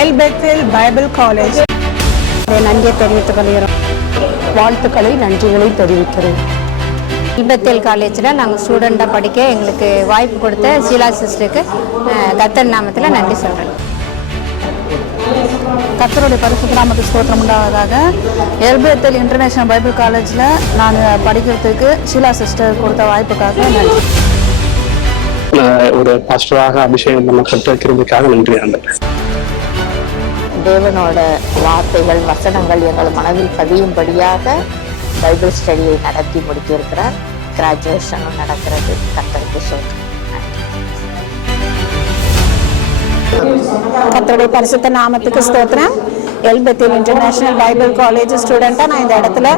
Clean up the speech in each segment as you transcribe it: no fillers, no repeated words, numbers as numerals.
L Bethel Bible college நன்றியை தெரிவித்துக் கொள்கிறோம். வாழ்த்துக்களை நன்றிகளை தெரிவிக்கிறேன். எல் பெத்தேல் காலேஜில் நாங்கள் ஸ்டூடெண்ட்டாக படிக்க எங்களுக்கு வாய்ப்பு கொடுத்த ஷீலா சிஸ்டருக்கு கர்த்தர் நாமத்தில் நன்றி சொல்கிறேன். கர்த்தருடைய பரிசுத்த நாமத்துக்கு ஸ்தோத்திரம் உண்டாவதாக. எல் பெத்தேல் இன்டர்நேஷனல் பைபிள் காலேஜில் நான் படிக்கிறதுக்கு ஷீலா சிஸ்டர் கொடுத்த வாய்ப்புக்காக நன்றி. ஒரு பாஸ்டராக அபிஷேகம் பண்ணப்பட்டிருக்கிறதுக்காக நன்றி ஆண்டவரே. தேவனோட வார்த்தைகள் வசனங்கள் எங்கள் மனதில் பதியும்படியாக பைபிள் ஸ்டடியை நடத்தி முடித்திருக்கிறார். கிராஜுவேஷனும் நடக்கிறது. கர்த்தருக்கு சொல்றேன். கர்த்தருடைய பரிசுத்த நாமத்துக்கு ஸ்தோத்திரம். L Bethel international Bible college ஸ்டூடெண்ட்டாக நான் இந்த இடத்துல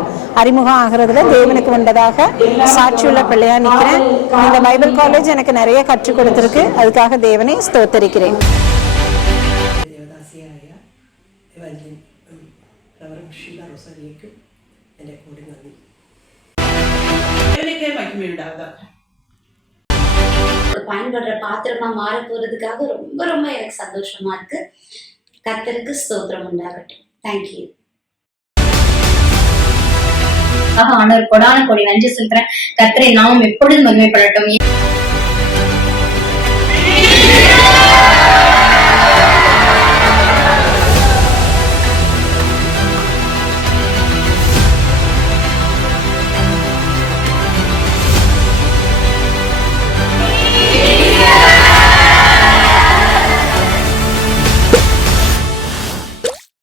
அறிமுகம் ஆகிறதுல தேவனுக்கு உண்டதாக சாட்சியுள்ள பிள்ளையா நிற்கிறேன். இந்த பைபிள் காலேஜ் எனக்கு நிறைய கற்றுக் கொடுத்திருக்கு. அதுக்காக தேவனை ஸ்தோத்தரிக்கிறேன். பயன்படுற பாத்திரமா மாற போறதுக்காக ரொம்ப ரொம்ப எனக்கு சந்தோஷமா இருக்கு. கர்த்தருக்கு ஸ்தோத்திரம் உண்டாகட்டும். தேங்க்யூ. ஆண்டவர் கொடான கோடி நன்றி செலுத்துறேன். கர்த்தரை நாமம் எப்பொழுதும் மகிமைப்படட்டும்.